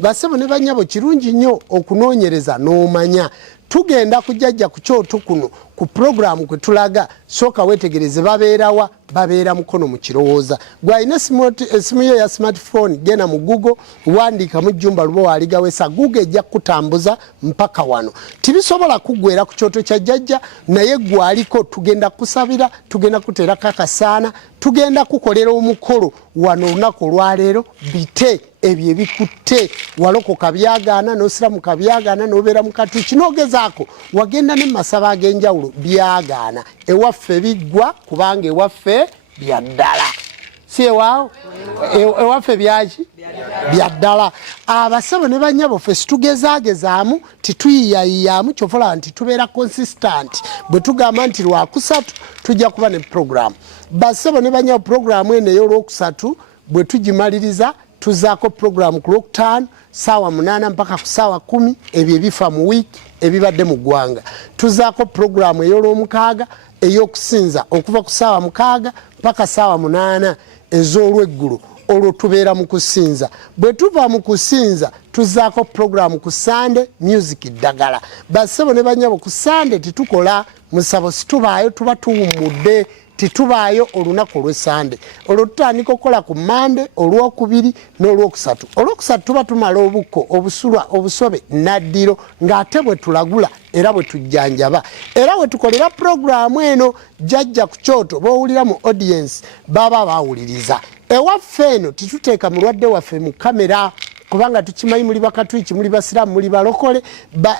Basebo ne banyabo kirungi nnyo okunoonyereza n'omanya tugenda kujjajja ku kyoto kuno ku program kwe tulaga soka wetegereze babeerawa babeera mukono mu kirowooza gwalina esimu yo ya smartphone gena mu Google wandika mu jjumba lubo waligawesa Google ejja kutambuza mpaka wano tibisobola kugwera ku kyoto kya jjajja naye gwaliko tugenda kusabira tugenda kuteera kakasaana tugenda kukolera omukolo wano olunaku olwaleero bite ebyo ebikutte walokoka byagaana n'osiramuka byagaana n'obeera mu katu kinogezaako wagenda ne masaba ag'enjawulo byagaana ewaffe biggwa kubanga ewaffe byaddala si ewaawo ewaffe byaki byaddala abasabo ne banyabo ffe situgezaagezaamu tituyiyayiyamu kyofulaba nti tubeera consistent bwe tugamba nti lwakusatu tujja kuba ne program basabo ne banyabo programu eno ey'olwokusatu bwe tugimaliriza tuzaako program ku Lwokutaano saawa 8 mpaka ku saawa 10 ebyo ebifa mu wiiki ebibadde mu ggwanga tuzaako program ey'olwomukaaga ey'okusinza okuva ku saawa 6 mpaka saawa 8 ez'olweggulo olwo tubeera mu kusinza bwe tuva mu kusinza tuzaako program ku Sunday music ddagala basebo ne banyabo ku Sunday titukola musabo situbaayo tuba tuwummudde titubaayo olunaku olw'Esande olwo tutandika okukola ku Monday olwokubiri n'olwokusatu olwokusatu tuba tumala obukko obusulwa obusobe naddiro ng'ate bwe tulagula era bwe tujjanjaba era bwe tukolera programu eno jjajja ku kyoto b'owulira mu audience baba baawuliriza ewaffe eno tituteeka mulwadde waffe mu kamera kubanga tukimanyi muli bakatwiki muli basiraamu muli balokole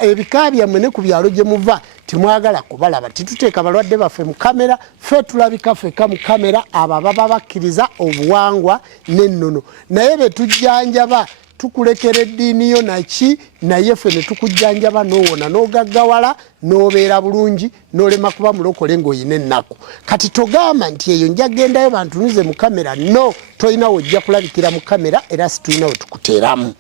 ebika byammwe ne ku byalo gye muva timwagala kubalaba tituteeka balwadde baffe mu kamera ffe tulabika ffeka mu kamera abo baba bakkiriza obuwangwa n'ennono naye be tujjanjaba tukulekera eddiini yo naki naye ffe ne tukujjanjaba n'owona n'ogaggawala n'obeera bulungi n'olema kuba mulokole ng'oyina ennaku kati togamba nti eyo njagendayo bantunuze mu kamera no tolina wojja kulabikira mu kamera era situlina we tukuteeramu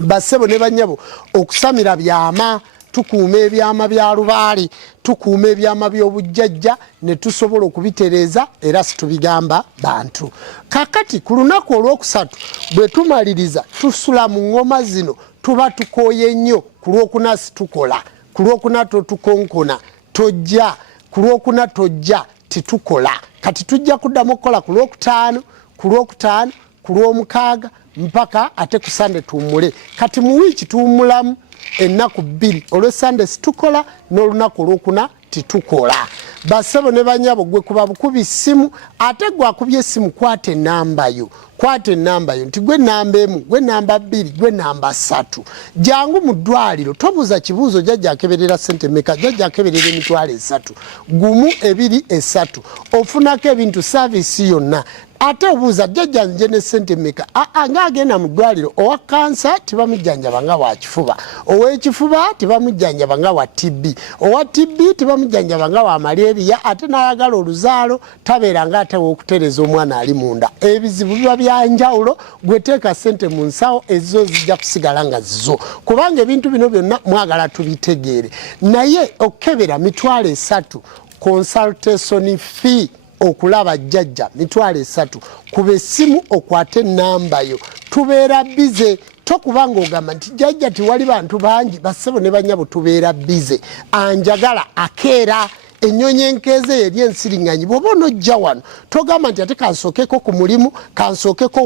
basebo ne banyabo okusamira byama tukuuma ebyama bya lubaali tukuuma ebyama by'obujjajja ne tusobola okubitereeza era situbigamba bantu kakati ku lunaku olwokusatu bwe tumaliriza tusula mu ngoma zino tuba tukooye nnyo ku lwokuna situkola ku lwokuna totukonkona tojja ku lwokuna tojja titukola kati tujja kuddamu okukola ku Lwokutaano ku Lwomukaaga mpaka ate ku Sunday tuwummule kati mu wiiki tuwummulamu ennaku 2 olw'Esande situkola n'olunaku olwokuna titukola basebo ne banyabo gwe kuba bukubi simu ate gwe akubye essimu kwata ennamba yo nti gwe namba 1 gwe namba 2 gwe namba 3 jangu mu ddwaliro tobuuza kibuuzo jjajja akeberera ssente meka jjajja akeberera emitwalo 3 gumu 2 3 ofunako ebintu saavisi yonna ate obuuza jjajja nje ne ssente meka ng'agenda mu ddwaliro owa kansa tibamujjanjaba nga wa kifuba ow'ekifuba tibamujjanjaba nga wa TB owa TB tibamujjanjaba nga wa malaria ate n'ayagala oluzaalo tabeera ng'ate w'okutereza omwana ali munda ebizibu biba byanjawulo gweteeka ssente mu nsawo ezo zijja kusigala nga zizo kubanga ebintu bino byonna mwagala tubitegeere naye okebera mitwalo 3 consultation fee okulaba jjajja mitwalo 3 kuba essimu okwate ennamba yo tubeera bize tokubanga ogamba nti jjajja tiwali bantu bangi basebo ne banyabo tubeera bize anjagala akeera ennyonyi enkeeze eri ensiriŋŋanyi bw'oba onojja wano togamba nti ate kansookeko ku mulimu kansookeko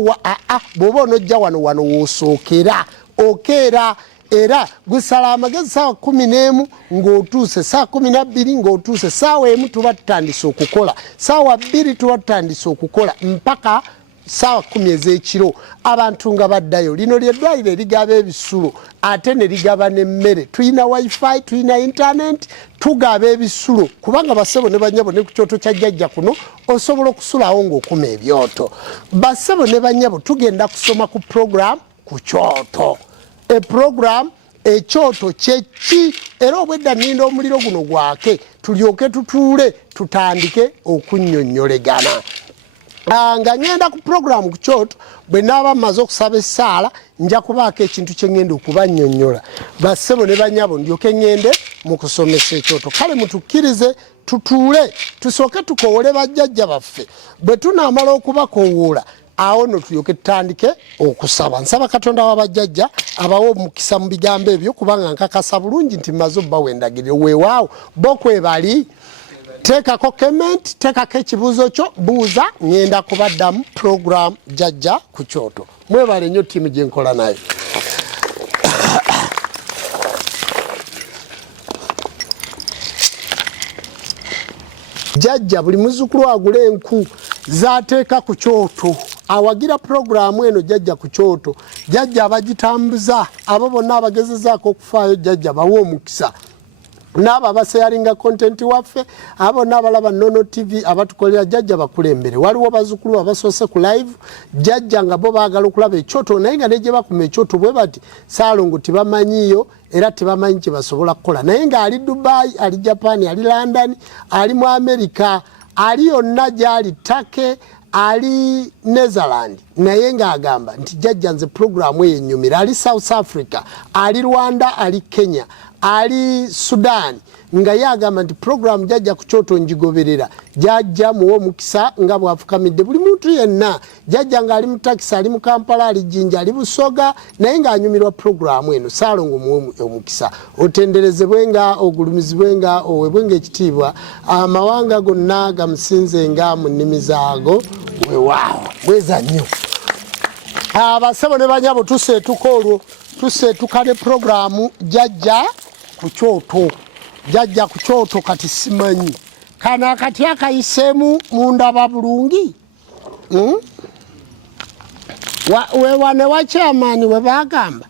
bw'oba onojja wano w'osookera okeera era gusala amagezi saawa 11 ng'otuuse saawa 12 ng'otuuse saawa 1 tuba tutandise okukola saawa 2 tuba tutandise okukola mpaka saawa 10 ez'ekiro abantu nga baddayo lino lyeddwaliro erigaba ebisulo ate ne ligaba n'emmere tulina wifi tulina internet tugaba ebisulo kubanga basebo ne banyabo ne ku kyoto kya jjajja kuno osobola okusulawo ng'okuma ebyoto basebo ne banyabo tugenda kusoma ku program ku kyoto program ekyoto kyeki era obwedda nninda omuliro guno gwake tulyoke tutuule tutandike okunnyonnyolegana nga ngenda ku program ku kyoto bwe naaba mmaze okusaba essaala nja kubaako ekintu kye ngenda okubannyonnyola basebo ne banyabo ndyoke ngende mu kusomesa ekyoto kale mutukkirize tutuule tusooke tukoowole bajjajja baffe bwe tunaamala okubakoowoola awo no tuyoke tutandike okusaba. Nsaba Katonda w'abajjajja abawo omukisa mu bigambo ebyo kubanga nkakasa bulungi nti maze obbawo endagiriro weewaawo bo kwebali. Teekako comment, teekako ekibuuzo kyo buuza ngenda kubaddamu program jjajja ku kyoto. Mwebale nnyo ttiimu gye nkola nayo. Jjajja buli muzzukulu agula enku z'ateeka ku kyoto. Awagira programu eno jjajja ku kyoto. Jjajja abagitambuza abo bonna abagezezaako okufaayo jjajja bawa omukisa. N'abo abaseyalinga content waffe abo n'abalaba Nono TV abatukolera jjajja bakulembere. Waliwo bazzukulu abasoose ku live jjajja nga bo baagala okulaba ekyoto naye nga ne gye bakuma ekyoto bwe bati Ssaalongo tebamanyiyo era tebamanyi kye basobola kukola. Naye ng'ali Dubai, ali Japan, ali London, ali mu America, ali yonna gy'ali Turkey, ali Netherland, naye ng'agamba nti jjajja nze programu eyo ennyumira. Ali South Africa, ali Rwanda, ali Kenya, ali Sudan, nga yagamba nti programu jjajja ku kyoto njigoberera. Jjajja muwe omukisa nga bwafukamidde buli muntu yenna. Jjajja ng'ali mu takisi, ali mu Kampala, ali Jinja, ali Busoga, naye ng'anyumirwa programu eno. Ssaalongo muwe omukisa. Otenderezebwenga, ogulumizibwenga, owebwenga ekitiibwa, amawanga gonna gamusinzenga mu nnimi zaago. Weewaawo bweza nnyo. Abasebo ne banyabo tuseetuka olwo tuseetuka ne programu jjajja ku kyoto. Jjajja ku kyoto kati simanyi kana akati akayiseemu mundaba bulungi. Wewane wa chairman we bagamba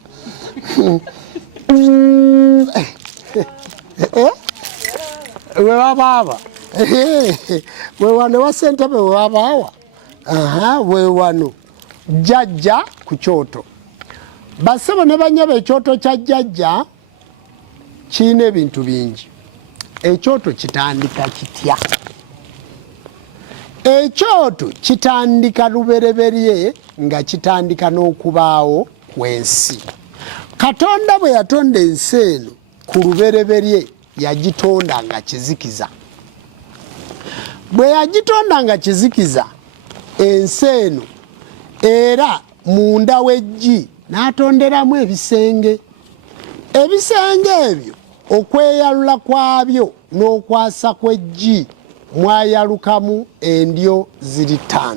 wewababa wewane wa ssentebe wewabaawa. Wewano jjajja ku kyoto. Basebo ne banyaba ekyoto kya jjajja kirina ebintu bingi. Ekyoto kitandika kitya? Ekyoto kitandika lubereberye nga kitandika n'okubaawo kw'ensi. Katonda bwe yatonda ensi eno ku lubereberye yagitonda nga kizikiza. Bwe yagitonda nga kizikiza ensi eno era munda w'eggi n'atonderamu ebisenge. Ebisenge ebyo okweyalula kwabyo n'okwasa kw'eggi mwayalukamu endyo ziri 5.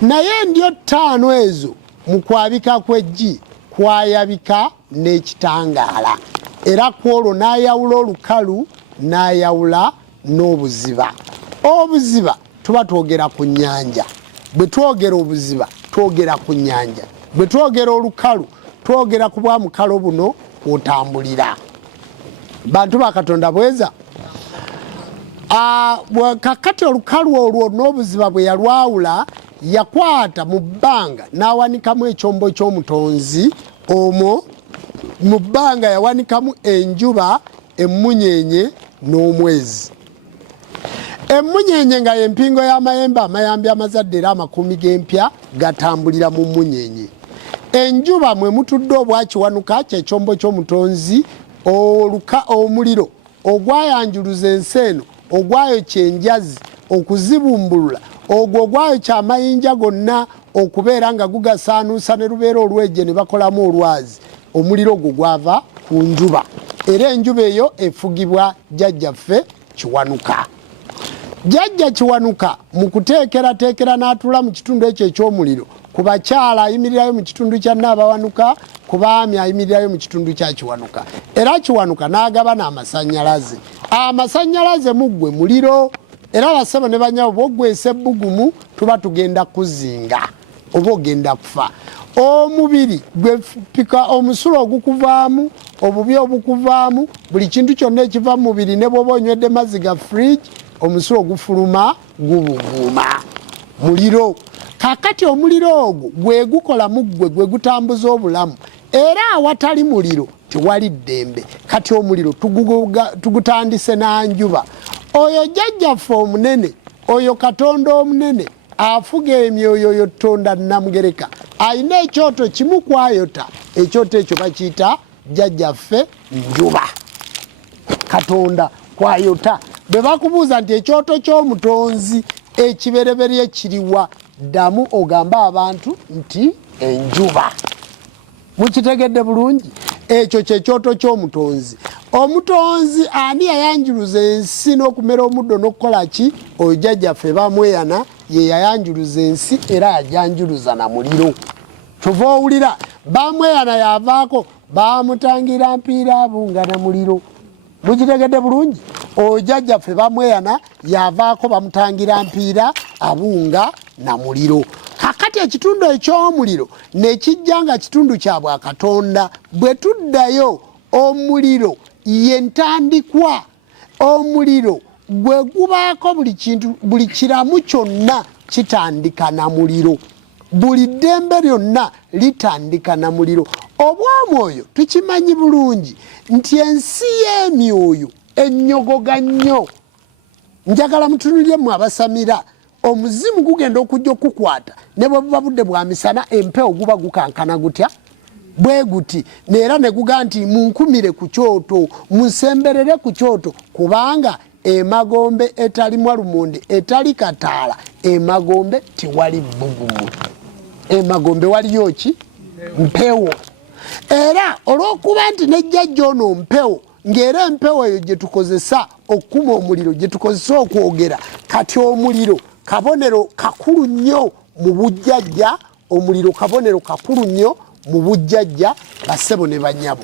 Naye endyo 5 ezo mu kwabika kw'eggi kwayabika n'ekitangaala. Era kwolwo n'ayawula olukalu n'ayawula n'obuziba. Obuziba tuba twogera ku nnyanja. Bwe twogera obuziba twogera ku nnyanja. Bwe twogera olukalu twogera ku bwa mukalo buno otambulira. Bantu ba Katonda bweza. Kakati olukalu olwo n'obuziba bwe yalwawula yakwata mu bbanga n'awanikamu ekyombo ky'omutonzi omwo. Mu bbanga yawanikamu enjuba, emmunyenye n'omwezi. Emmunyenye nga y'empingo y'amayembe amayambi amazadde era amakumi g'empya gatambulira mu mmunyenye. Enjuba mwe mutudde obwakiwanuka kyekyombo ky'omutonzi. Omuliro ogwayanjuluza ensi eno ogwayokya enjazi okuzibumbulula ogwo ogwayokya amayinja gonna okubeera nga gugasaanuusa ne lubeera olwejje ne bakolamu olwazi. Omuliro ogwo gwava ku njuba era enjuba eyo efugibwa jjajjaffe Kiwanuka. Jjajja Kiwanuka mu kuteekerateekera n'atuula mu kitundu ekyo eky'omuliro ku bakyala ayimirirayo mu kitundu kya Naabawanuka, ku baami ayimirirayo mu kitundu kya Kiwanuka. Era Kiwanuka n'agaba n'amasannyalaze. Amasannyalaze muggwe muliro. Era basebo ne banyabo bw'oggwesa ebbugumu tuba tugenda kuzinga oba ogenda kufa. Omubiri gwepika omusulo ogukuvaamu, obubi obukuvaamu, buli kintu kyonna ekiva mu mubiri ne bw'oba onywedde mazzi ga fridge omusulo gufuluma gubuguuma. Muliro. Kakati omuliro ogwo gwe gukola muggwe gwe gutambuza obulamu. Era awatali muliro tewali ddembe. Kati omuliro tugutandise n'anjuba. Oyo jjajjaffe omunene, oyo Katonda omunene afuga emyoyo yo Tonda Namugereka. Ayina ekyoto kimu kwayota. Ekyoto ekyo bakiyita jjajjaffe njuba. Katonda kwayota. Bwe bakubuuza nti ekyoto ky'omutonzi ekibereberye kiriwa, ddamu ogamba abantu nti enjuba. Mukitegedde bulungi? Ekyo kyekyoto ky'omutonzi. Omutonzi ani yayanjuluza ensi n'okumera omuddo n'okukola ki? Ojjajjaffe Bamweyana ye yayanjuluza ensi era yajanjuluza na muliro. Kyova owulira Bamweyana yavaako bamutangira mpiira abunga na muliro. Mukitegedde bulungi? Ojjajjaffe Bamweyana yavaako bamutangira mpiira abunga na muliro. Kakati ekitundu eky'omuliro nekijja nga kitundu kya Bwakatonda. Bwe tuddayo omuliro ye ntandikwa. Omuliro gwe gubaako buli kintu, buli kiramu kyonna kitandika na muliro. Buli ddembe lyonna litandika na muliro. Obw'omwoyo tukimanyi bulungi nti ensi y'emyoyo ennyogoga nnyo. Njagala mutunulye mmwe abasamira. Omuzimu gugenda okujja okukwata ne bwe buba budde bwa misana empewo guba gukankana gutya bwe guti neera ne guga nti munkumire ku kyoto munsemberere ku kyoto kubanga emagombe etali mwalumonde etali kataala emagombe tiwali bbugumu. Emagombe waliyo ki? Mpewo. Era olw'okuba nti nejjajja ono mpewo ng'era empewo eyo gye tukozesa okukuma omuliro gye tukozesa okwogera kati omuliro kabonero kakulu nnyo mu bujjajja. Omuliro kabonero kakulu nnyo mu bujjajja bassebo ne bannyabo.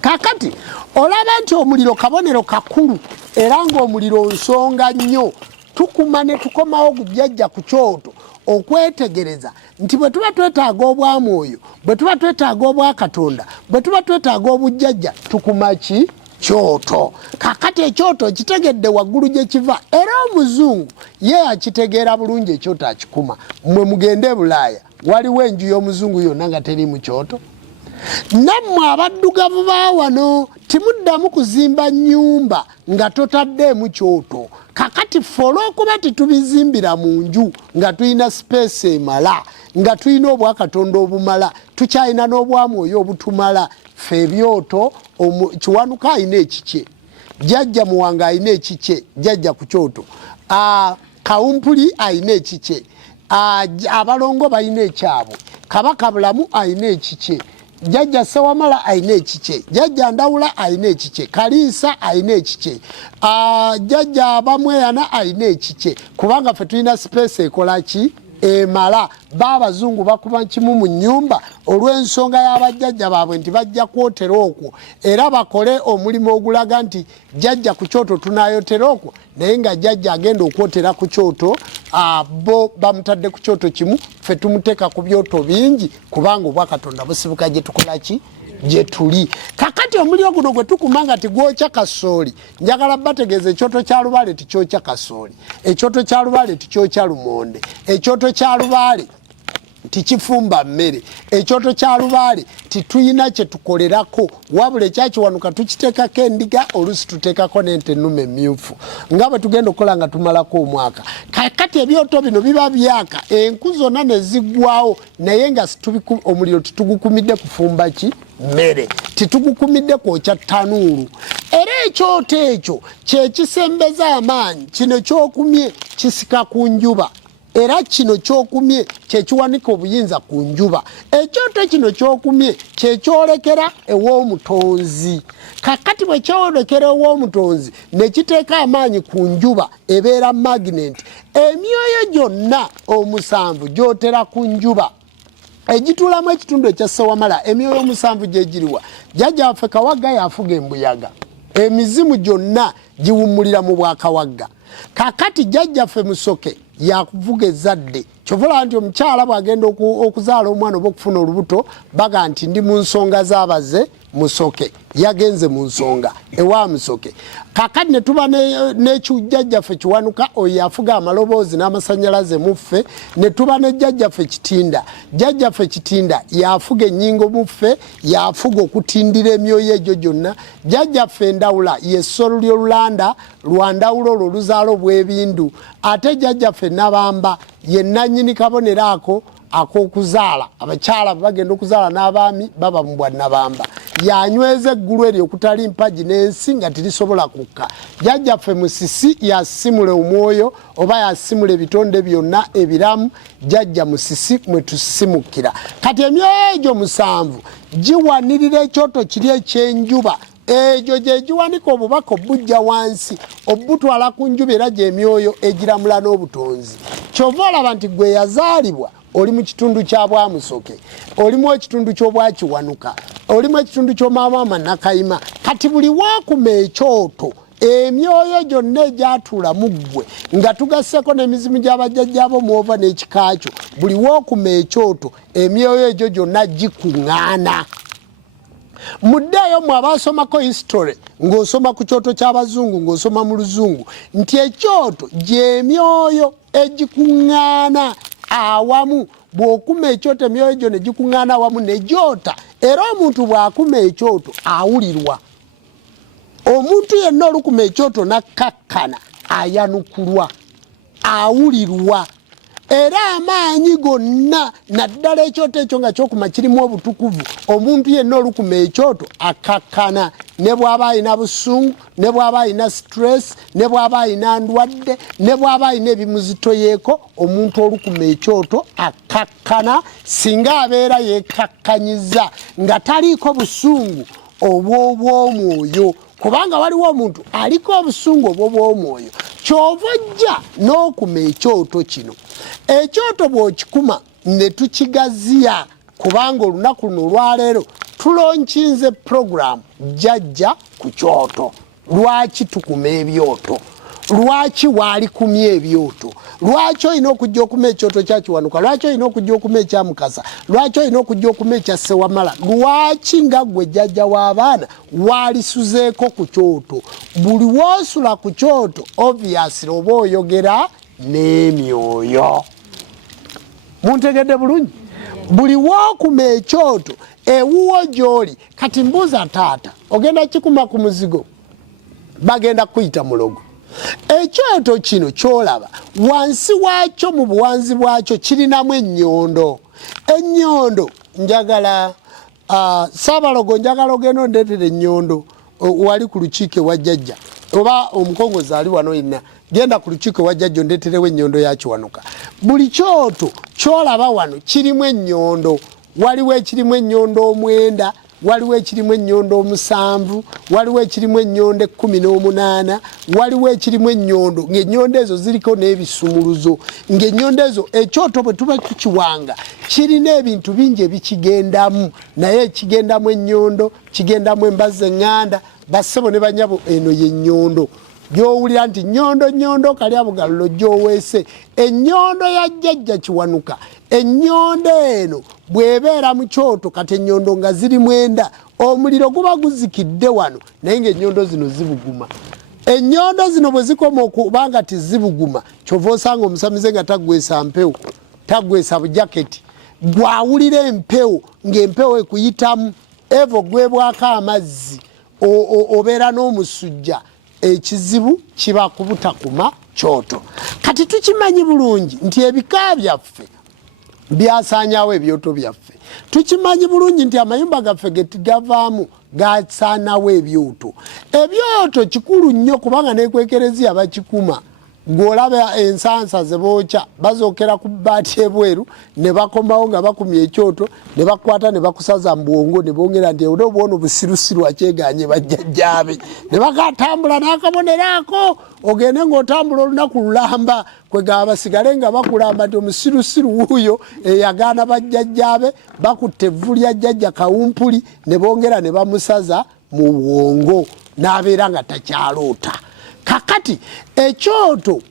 Kakati olaba nti omuliro kabonero kakulu era ng'omuliro nsonga nnyo tukuma ne tukomawo gujjajja ku kyoto okwetegereza nti bwe tuba twetaaga obwamwoyo bwe tuba twetaaga obwa Katonda bwe tuba twetaaga obujjajja tukuma ki? Kyoto. Kakati ekyoto kitegedde waggulu gye kiva era omuzungu ye akitegeera bulungi ekyoto akikuma. Mmwe mugende Bulaaya waliwo enju y'omuzungu yonna nga teri mu kyoto? Nammwe abaddugavu ba wano timuddamu kuzimba nnyumba nga totaddeemu kyoto. Kakati ffe olw'okuba titubizimbira mu nju nga tulina sipeesi emala nga tulina obwakatonda obumala tukyalina n'obwamwoyo obutumala ffe ebyoto. Kiwanuka alina ekikye, jjajja Muwanga alina ekikye, jjajja ku kyoto. Kawumpuli alina ekikye, abalongo balina ekyabwe, Kabaka Bulamu alina ekikye, jjajja Sewamala alina ekikye, jjajja Ndawula alina ekikye, Kaliisa alina ekikye, jjajja Bamweyana alina ekikye kubanga ffe tulina sipeesi ekola ki? Emala. Babazungu bakuba kimu mu nnyumba olw'ensonga y'abajjajja baabwe nti bajja kwotera okwo era bakole omulimu ogulaga nti jjajja ku kyoto tunaayotera okwo naye nga jjajja agenda okwotera ku kyoto bo bamutadde ku kyoto kimu ffe tumuteeka ku byoto bingi kubanga obwakatonda busibuka gye tukola ki? Gye tuli. Kakati omuliro guno gwe tukuma nga tigwokya kasooli njagala bategeeza ekyoto kya Lubaale tikyokya kasooli, ekyoto kya Lubaale tikyokya lumonde, ekyoto kya Lubaale tikifumba mmere, ekyoto kya Lubaale tituyina kye tukolerako wabula ekyakiwanuka tukiteekako endiga oluusi tuteekako n'ente ennume emmyufu nga bwe tugenda okukola nga tumalako omwaka. Kakati ebyoto bino biba byaka enku zonna ne ziggwawo naye nga omuliro titugukumidde kufumba ki? Mmere. Titugukumidde kwokya ttanuulu. Era ekyoto ekyo kye kisembeza amaanyi. Kino kyokumye kisika ku njuba. Era kino kyokumye kye kiwanika obuyinza ku njuba. Ekyoto kino kyokumye kye kyolekera ew'omutonzi. Kakati bwe kyolekera ew'omutonzi ne kiteeka amaanyi ku njuba ebeera magnet. Emyoyo gyonna omusanvu gyotera ku njuba. Ejitulamu ekitundu ekya Sewamala emyoyo omusanvu gye giriwa? Jjajja waffe Kawagga yafuga embuyaga. Emizimu gyonna giwummulira mu Bwakawagga. Kakati jjajjaffe Musoke yakuvuga ezzadde. Kyovula nti omukyala bw'agenda okuzaala omwana oba okufuna olubuto baga nti ndi mu nsonga z'abaze Musoke. Yagenze mu nsonga ewa Musoke. Kakati ne tuba n'ekijjajjaffe Kiwanuka oyo yafuga amaloboozi n'amasannyalaze muffe, ne tuba ne jjajjaffe Kitinda. Jjajjaffe Kitinda yafuga ennyingo muffe, yafuga okutindira emyoyo egyo gyonna. Jjajjaffe Ndawula y'essolo ly'Olulanda lwa Ndawula olwo oluzaala obw'ebindu. Ate jjajjaffe Nabamba ye nannyini kabonero ako ak'okuzaala. Abakyala bagenda okuzaala n'abaami baba mu Bwannabamba. yanyweza eggulu eryo okutali mpagi n'ensi nga tirisobola kukka. Jjajjaffe Musisi yasimula omwoyo oba yasimula ebitonde byonna ebiramu. Jjajja Musisi mwe tusimukira. Kati emyoyo egyo 7 giwanirira ekyoto kiri ekyenjuba. Egyo gye giwanika obubaka obujja wansi obutwala ku njuba era gy'emyoyo egiramula n'obutonzi. Kyova olaba nti gwe yazaalibwa oli mu kitundu kya Bwamusoke, olimu ekitundu ky'Obwakiwanuka, olimu ekitundu ky'Omamaama Nakayima. Kati buli waakuma ekyoto emyoyo gyonna egyatuula mu ggwe nga tugasseko n'emizimu gy'abajjajjaabo muova n'ekikaakyo, buli wookuma ekyoto emyoyo egyo gyonna gikuŋŋaana. Muddeeyo mwe abasomako history ng'osoma ku kyoto ky'Abazungu ng'osoma mu Luzungu nti ekyoto gy'emyoyo egikuŋŋaana awamu. Bw'okuma ekyoto emyoyo gyo ne gikuŋŋaana awamu ne gyota, era omuntu bw'akuma ekyoto awulirwa. Omuntu yenna olukuma ekyoto nakkakkana ayanukulwa, awulirwa. Era amaanyi gonna naddala ekyoto ekyo nga kyokuma kirimu obutukuvu, omuntu yenna olukuma ekyoto akakkana. Ne bw'aba alina busungu, ne bw'aba alina stress, ne bw'aba alina ndwadde, ne bw'aba alina ebimuzitoyeeko, omuntu olukuma ekyoto akakkana singa abeera yeekakkanyiza nga taliiko busungu obw'omwoyo. Kubanga waliwo omuntu aliko obusungu obw'omwoyo. Kyova ojja n'okuma ekyoto kino. Ekyoto bw'okikuma ne tukigaziya, kubanga olunaku luno olwaleero tulonkinze program jjajja ku kyoto. Lwaki tukuma ebyoto? Lwaki waalikumya ebyoto? Lwaki olina okujja okuma ekyoto kya Kiwanuka? Lwaki olina okujja okuma ekya Mukasa? Lwaki olina okujja okuma ekya Ssewamala? Lwaki nga ggwe jjajja w'abaana waalisuzeeko ku kyoto? Buli woosula ku kyoto obviously oba oyogera n'emyoyo. Muntegedde bulungi? Buli wookuma ekyoto ewuwo gy'oli. Kati mbuuza taata, ogenda kikuma ku muzigo? Bagenda kuyita mulogo. Ekyoto kino kyolaba wansi waakyo mu buwanzi bwakyo kirinamu ennyondo. Ennyondo njagala Saabalogo njagala ogenda ondeetere ennyondo wali ku lukiiko ewa jjajja oba omukongozi ali wano yenna genda ku lukiiko ewa jjajja ondeeterewo ennyondo ya Kiwanuka. Buli kyoto kyolaba wano kirimu ennyondo. Waliwo ekirimu ennyondo 9, waliwo ekirimu ennyondo 7, waliwo ekirimu ennyondo 18, waliwo ekirimu ennyondo ng'ennyondo ezo ziriko n'ebisumuluzo, ng'ennyondo ezo ekyoto bwe tuba tukiwanga kirina ebintu bingi ebikigendamu, naye ekigendamu ennyondo, kigendamu embazzi eŋŋanda. Bassebo ne banyabo, eno y'ennyondo gy'owulira nti nnyondo kalya bugallo gy'oweese. Ennyondo ya jjajja Kiwanuka, ennyondo eno bw'ebeera mu kyoto, kati ennyondo nga ziri 9, omuliro guba guzikidde wano naye ng'ennyondo zino zibuguma. Ennyondo zino bwe zikoma okuba nga tizibuguma, kyova osanga omusamize nga taggwesa mpewo, taggwesa bujaketi, gwawulira empewo ng'empewo ekuyitamu, evo gwebwako amazzi, obeera n'omusujja. Ekizibu kiba kubutakuma kyoto. Kati tukimanyi bulungi nti ebika byaffe byasaanyawo ebyoto byaffe. Tukimanyi bulungi nti amayumba gaffe ge tugavaamu gasaanawo ebyoto. Ebyoto kikulu nnyo kubanga n'ekwekereziya bakikuma. Gw'olaba ensansa ze bookya bazookera ku bbaati ebweru ne bakomawo nga bakumya ekyoto ne bakwata ne bakusaza mu bwongo ne bongera nti oba obwona obusirusiru akyeganye bajjajjaabe ne bakatambula n'akabonero ako ogende ng'otambula olunaku lulamba kwegaba basigale nga bakulamba nti omusirusiru wuuyo eyagaana bajjajjaabe bakutte evvu lya jjajja kawumpuli ne bongera ne bamusaza mu bwongo n'abeera nga takyaloota. Kakati ekyoto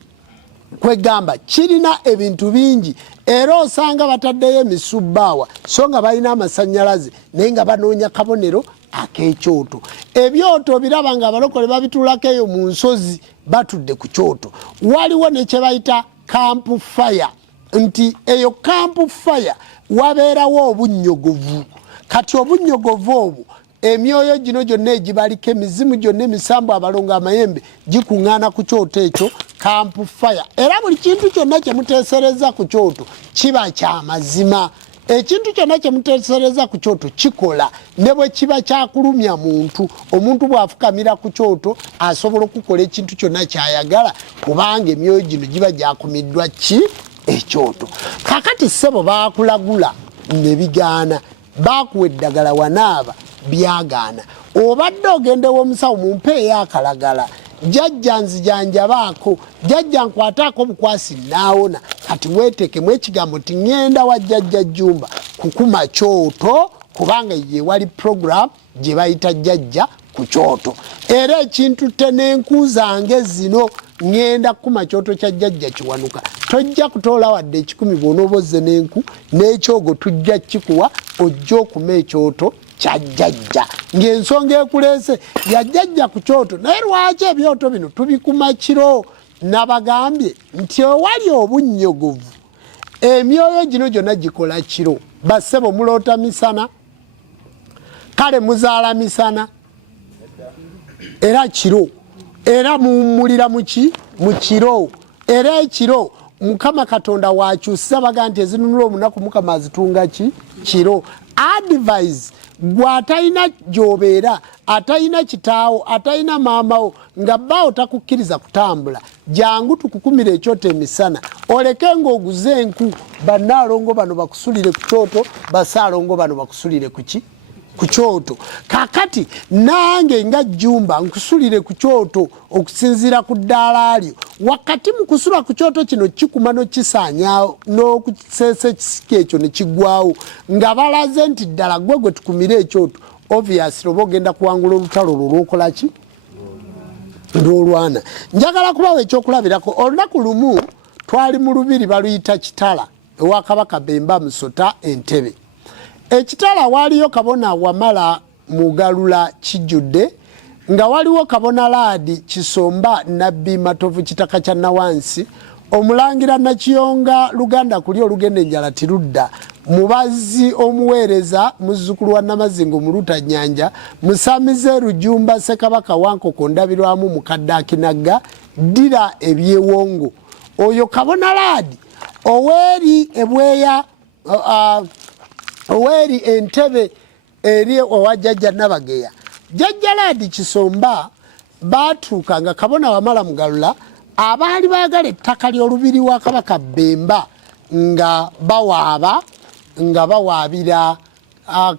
kwegamba kirina ebintu bingi era osanga bataddeyo emisubbaawa so nga balina amasannyalaze naye nga banoonya kabonero ak'ekyoto. Ebyoto biraba nga abalokole babituulako eyo mu nsozi batudde ku kyoto. Waliwo ne kye bayita camp fire, nti eyo camp fire wabeerawo obunnyogovu. Kati obunnyogovu obwo emyoyo gino gyonna egibaliko, emizimu gyonna emisambu, abalongo, amayembe gikuŋŋaana ku kyoto ekyo camp fire. Era buli kintu kyonna kye muteesereza ku kyoto kiba kya mazima, ekintu kyonna kyemuteesereza ku kyoto kikola ne bwe kiba kyakulumya muntu omuntu bw'afukamira ku kyoto asobola okukola ekintu kyonna kyayagala kubanga emyoyo gino giba gyakumiddwa ki ekyoto. Kakati ssebo baakulagula ne bigaana baakuwa eddagala wanaaba byagaana obadde ogendewo omusawo mumpeeyo akalagala jjajja nzijanjabaako jjajja nkwataako obukwasi naawona kati mwetekemu ekigambo ti ŋŋenda wa jjajja Jjumba kukuma kyoto kubanga ye wali program gye bayita jjajja ku kyoto era ekintu tenenku zange zino ŋŋenda kukuma kyoto kya jjajja Kiwanuka tojja kutoola wadde 10 bw'onooba ozze n'enku n'ekyogo tujja kikuwa ojja okuma ekyoto kya jjajja ng'ensonga ekuleese ya jjajja ku kyoto naye lwaki ebyoto bino tubikuma kiro nabagambye nti owali obunnyogovu emyoyo gino gyonna gikola kiro bassebo muloota misana kale muzaala misana era kiro era muwummulira mu kiro era ekiro Mukama Katonda wakyusa baga nti ezinunula omunaku Mukama azitunga kiro advise gw'atalina gy'obeera atalina kitaawo atalina maamawo nga bbaawo takukkiriza kutambula jangu tukukumira ekyoto emisana oleke ng'oguze enku bannaalongo bano bakusulire ku kyoto basaalongo bano bakusulire ku kyoto kakati nange nga Jjumba nkusulire ku kyoto okusinziira ku ddaala lyo wakati mu kusula ku kyoto kino kikuma n'okisaanyaawo n'okuseesa ekisiki ekyo ne kiggwawo nga balaze nti ddala gwe tukumire ekyoto obviously oba ogenda kuwangula olutalo olwo olwokola ki ndolwana njagala kubawa ekyokulabirako olunaku lumu twali mu lubiri baluyita Kitala ewa Kabaka Bemba Musota Entebbe ekitala waliyo kabona Wamala Mugalula kijjudde nga waliwo kabona Laadi Kisomba Nabbi Matovu Kitaka kya Nawansi omulangira Nakiyonga Luganda kuli olugenda enjala tirudda mubazi omuweereza muzzukulu wa Namazingo Muluta Nyanja Musamize Rujumba Ssekabaka Wankoko ndabirwamu Mukadde Akinagga Ddira ebyewongo oyo kabona Laadi oweeri ebweya oweri Entebbe eri owa jjajja Nabageya jjajja Laadi Kisomba batuuka nga kabona Wamala Mugalula abaali baagala ettaka ly'olubiri wa Kabaka Bemba nga bawaabira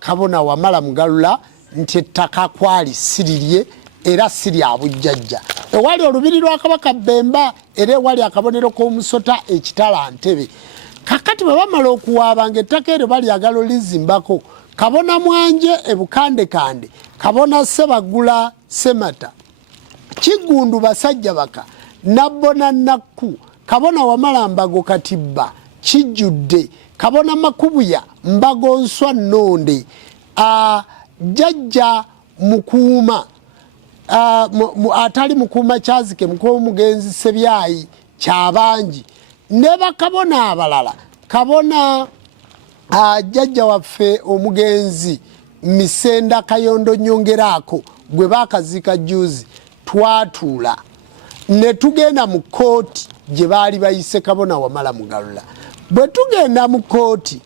kabona Wamala Mugalula nti ettaka kwali sirirye era sirya bujjajja ewali olubiri lwa Kabaka Bemba era ewali akabonero k'omusota ekitala Ntebbe kakati bwe bamala okuwaabanga ettaka eryo balyagala olizimbako kabona Mwanje ebukandekande kabona Sebagula Semata Kigundu Basajja Baka Nabbona Nakku kabona Wamala Mbago Katibba kijjudde kabona Makubuya Mbago Nswa Nnonde jjajja Mukuuma atali Mukuuma Kyazike Mukuuma Mugenzi Sebyayi Kyabangi ne bakabona abalala kabona jjajja waffe omugenzi Misenda Kayondo Nyongeraako gwe baakaziika juzi twatuula ne tugenda mu kooti gye baali bayise kabona Wamala Mugalula bwe tugenda mu kooti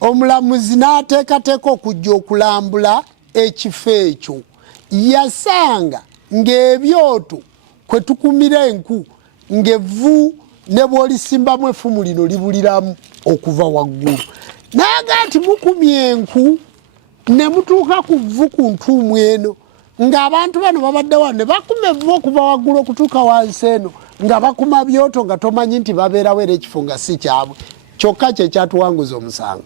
omulamuzi n'ateekateeka okujja okulambula ekifo ekyo yasanga ng'ebyoto kwe tukumira enku ng'evvu ne bw'olisimbamu effumu lino libuliramu okuva waggulu naga nti mukumye enku ne mutuuka ku vvu ku ntuumu eno ng'abantu bano babadde wano ne bakuma evvu okuva waggulu okutuuka wansi eno nga bakuma byoto nga tomanyi nti babeerawo era ekifo nga si kyabwe kyokka kye kyatuwanguza omusango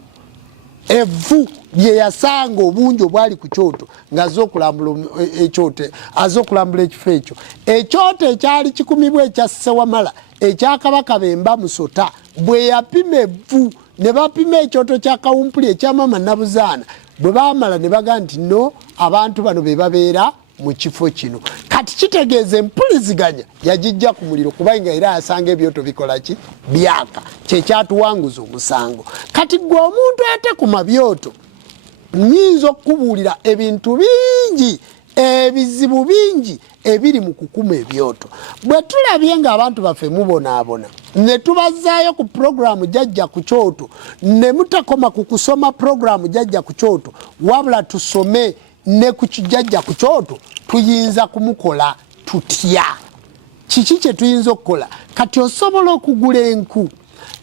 evvu lye yasanga obungi obwali ku kyoto ng'azze okulambula ekifo ekyo ekyoto ekyali kikumibwa ekya Ssewamala ekya Kabaka Bemba Musota bwe yapima evvu ne bapima ekyoto kya Kawumpuli ekya Mama Nabuzaana bwe baamala ne baga nti no abantu bano be babeera mu kifo kino kati kitegeeza empuliziganya yagijja ku muliro kubanga era yasanga ebyoto bikola ki byaka kyekyatuwanguza omusango kati gwe omuntu atekuma byoto nnyinza okukubuulira ebintu bingi ebizibu bingi ebiri mu kukuma ebyoto bwe tulabye ng'abantu baffe mubonaabona ne tubazaayo ku programu jajja ku kyoto ne mutakoma ku kusoma programu jajja ku kyoto wabula tusome ne ku kijajja ku kyoto tuyinza kumukola tutya kiki kye tuyinza okukola kati osobola okugula enku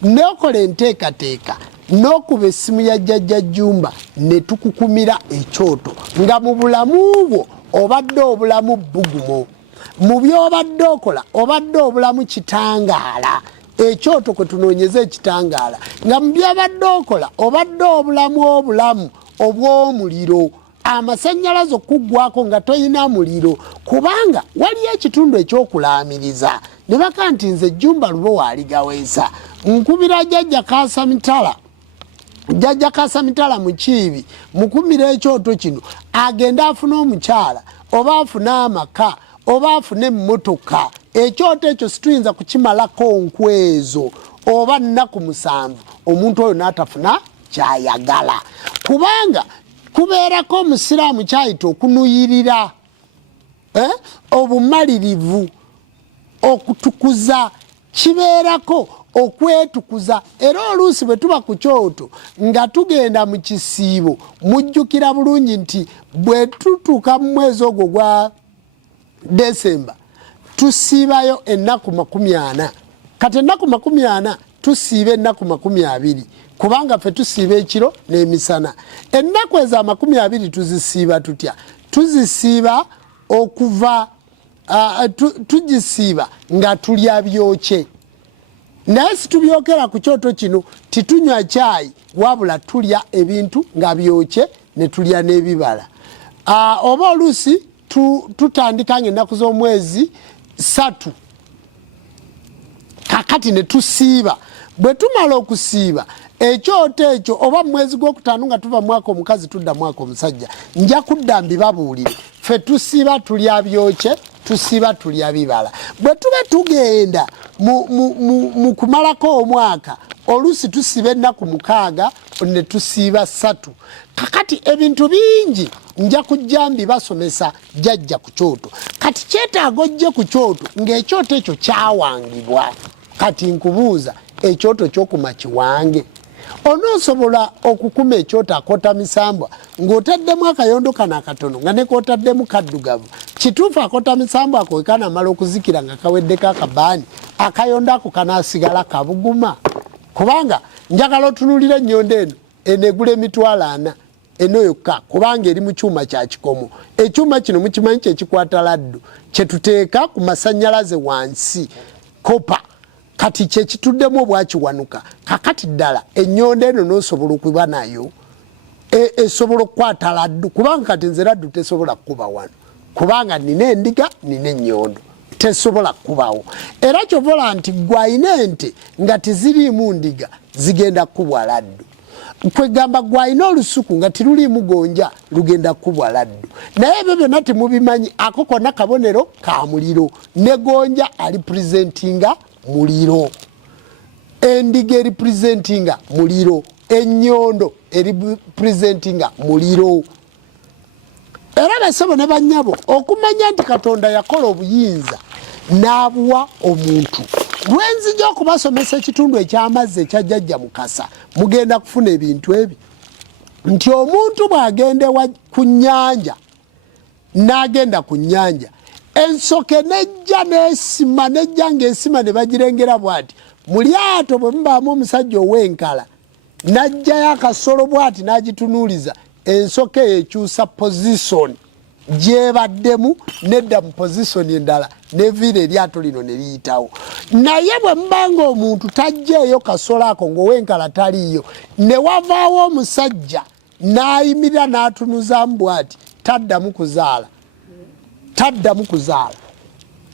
n'okola enteekateeka n'okuba essimu ya jjajja Jjumba ne tukukumira ekyoto nga mu bulamu bwo obadde obulamu bbugumo mu byobadde okola obadde obulamu kitangaala ekyoto kwe tunoonyeza ekitangaala nga mu byobadde okola obadde obulamu obw'omuliro amasannyalaze okuggwako nga toyina muliro kubanga waliyo ekitundu ekyokulaamiriza ne baka nti nze Jjumba Lubo waaligaweesa nkubira jjajja Kaasa Mitala mu Kiibi mukumira ekyoto kino agenda afuna omukyala oba afune amaka oba afune emmotoka ekyoto ekyo situyinza kukimalako nkwezo oba nnaku 7 omuntu oyo n'atafuna kyayagala kubanga kubeerako omusiraamu kyayita okunuyirira obumalirivu okutukuza kibeerako okwetukuza era oluusi bwe tuba ku kyoto nga tugenda mu kisiibo mujjukira bulungi nti bwe tutuuka mu mwezi ogwo gwa Desemba tusiibayo ennaku 40 kati ennaku 40 tusiiba ennaku 20 kubanga ffe tusiiba ekiro n'emisana ennaku ezo 20 tuzisiiba tutya tuzisiiba okuva tugisiiba nga tulya byokye naye situbyokera ku kyoto kino titunywa caayi wabula tulya ebintu nga byokye ne tulya n'ebibala oba oluusi tutandika ng'ennaku z'omwezi 3 kakati ne tusiiba bwe tumala okusiiba ekyoto ekyo oba mu mwezi gw'okutaano nga tuva mwaka omukazi tudda mwaka omusajja nja kudda mbibabuulire ffe tusiiba tulya byokye tusiiba tulya bibala bwe tube tugenda mu kumalako omwaka oluusi tusiiba ennaku 6 ne tusiiba 3 kakati ebintu bingi nja kujja mbibasomesa jjajja ku kyoto kati kyetaaga ojje ku kyoto ng'ekyoto ekyo kyawangibwa kati nkubuuza ekyoto ky'okuma kiwange onoosobola okukuma ekyoto akotamisambwa ng'otaddemu akayondo kano akatono nga ne kootaddemu kaddugavu kituufu akotamisambwa ako wekanamala okuzikira nga kaweddeko akabaani akayondo ako kanaasigala kabuguma kubanga njagala otunulira ennyondo eno enegula emitwalo 4 eno yokka kubanga eri mu kyuma kya kikomo ekyuma kino mukimanyi kyekikwata laddu kyetuteeka ku masannyalaze wansi kopa kati kyekituddemu obwakiwanuka kakati ddala ennyondo eno n'osobola okuba nayo esobola okukwata laddu kubanga kati nze laddu tesobola kukuba wano kubanga nina endiga nina ennyondo tesobola kukubawo era kyovola nti gwayina ente nga tiziriimu ndiga zigenda kukubwa laddu kwegamba gwayina olusuku nga tiruliimu gonja lugenda kukubwa laddu naye ebyo byonna temubimanyi ako konna kabonero ka muliro ne gonja alipresentinga muliro endiga eripresentinga muliro ennyondo eripresentinga muliro era basebo ne bannyabo okumanya nti Katonda yakola obuyinza n'abuwa omuntu lwenzija okubasomesa ekitundu eky'amazzi ekya Jjajja Mukasa mugenda kufuna ebintu ebi nti omuntu bw'agenda ku nnyanja n'agenda ku nnyanja ensoke nejja n'esima nejja ng'esima ne bagirengera bw'ati mu lyato bwe mubaamu omusajja ow'enkala n'ajjayo akasolo bw'ati n'agitunuuliza ensoke ekyusa position gyebaddemu nedda mu position endala neviira eryato lino ne liyitawo naye bwe mbanga omuntu tajjeeyo kasolo ako ng'ow'enkala taliiyo ne wavaawo omusajja n'ayimirira n'atunuzaamu bw'ati taddamu kuzaala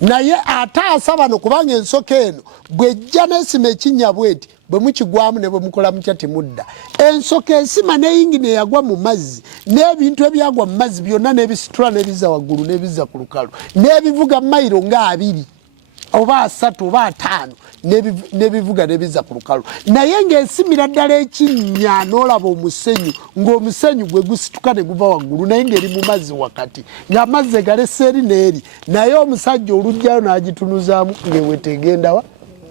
naye ate asaba no kubanga ensoke eno bw'ejja n'esima ekinnya bweti bwe mukigwamu ne bwe mukola mutya temudda ensoke esima n'eyingine yagwa mu mazzi n'ebintu ebyagwa mu mazzi byonna n'ebisitula n'ebizza waggulu n'ebizza ku lukalu n'ebivuga mayiro nga 2 oba 3 oba 5 n'ebivuga n'ebizza ku lukalu naye ng'esimira ddala ekinnya n'olaba omusenyu ng'omusenyu gwe gusituka ne guva waggulu naye ng'eri mu mazzi wakati ng'amazzi galese eri n'eri naye omusajja olugjayo n'agitunuzaamu ng'eweta egendawa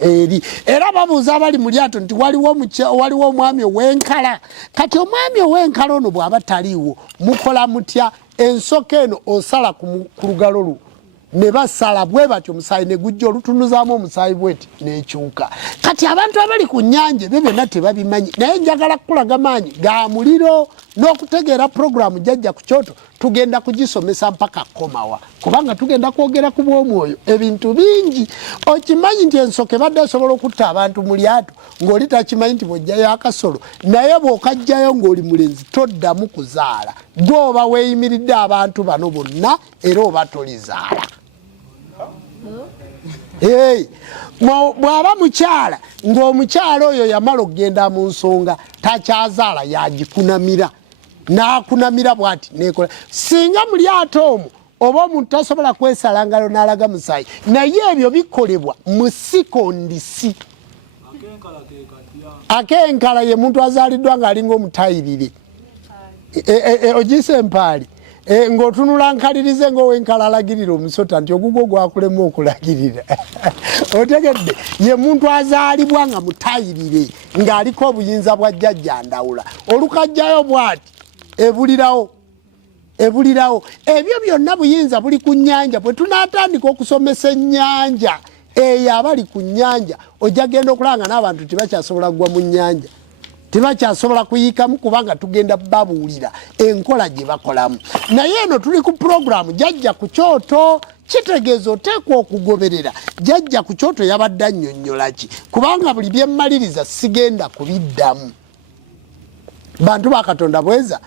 eri era babuuza abali mu lyato nti waliwo omwami ow'enkala kati omwami ow'enkala ono bw'aba taliiwo mukola mutya ensoka eno osala ku lugalo lwo ne basala bwe batyo omusaayi ne gujja olutunuzaamu omusaayi bweti n'ekyuka kati abantu abali ku nnyanja be byonna tebabimanyi naye njagala kukulaga maanyi ga muliro n'okutegeera puroguramu jjajja ku kyoto tugenda kugisomesa mpaka komawa kubanga tugenda kwogera ku bw'omwoyo ebintu bingi okimanyi nti ensoka ebadde esobola okutta abantu mu lyato ng'oli takimanyi nti bw'ojjayo akasolo naye bw'okajjayo ng'oli mulenzi toddamu kuzaala gw'oba weeyimiridde abantu bano bonna era oba tolizaala bw'aba mukyala ng'omukyala oyo yamala okugenda mu nsonga takyazaala yagikunamira n'akunamira bw'ati nekola singa mu lyato omwo oba omuntu tasobola kwesala ngalo n'alaga musaayi naye ebyo bikolebwa mu sikondisi akenkala ye muntu azaaliddwa ng'alinga omutayirire ogise empaali ng'otunula nkalirize ng'owenkala alagirira omusota nti ogugwo gwakulema okulagirira otegedde ye muntu azaalibwa nga mutayirire ng'aliko obuyinza bwa jjajja ndawula olukajjayo bw'ati ebulirawo ebyo byonna buyinza buli ku nnyanja bwe tunaatandika okusomesa ennyanja eyo abali ku nnyanja ojja genda okulanga n'abantu tebakyasobola kugwa mu nnyanja tebakyasobola kuyiikamu kubanga tugenda babuulira enkola gye bakolamu naye eno tuli ku puroguramu jjajja ku kyoto kitegeeza oteekwa okugoberera jjajja ku kyoto yabadde annyonnyola ki kubanga buli bye mmaliriza sigenda kubiddamu bantu ba Katonda bweza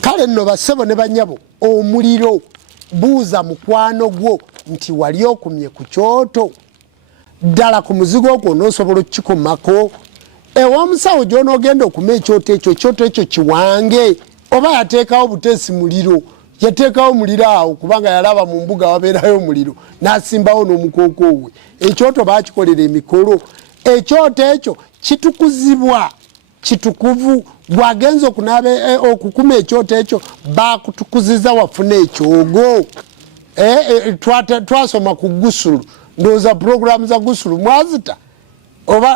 kale nno bassebo ne bannyabo omuliro buuza mukwano gwo nti wali okumye ku kyoto ddala ku muzigo gwo n'osobola okukikomako ew'omusawo gy'onoogenda okuma ekyoto ekyo kiwange oba yateekawo buteesi muliro yateekawo muliro awo kubanga yalaba mu mbuga wabeerayo omuliro n'asimbawo n'omukookoowe ekyoto baakikolera emikolo ekyoto ekyo kitukuzibwa kitukuvu bwagenza okukuma ekyoto ekyo bakutukuziza wafuna ekyogo twasoma ku gusulu ndowooza puroguramu za gusulu mwazita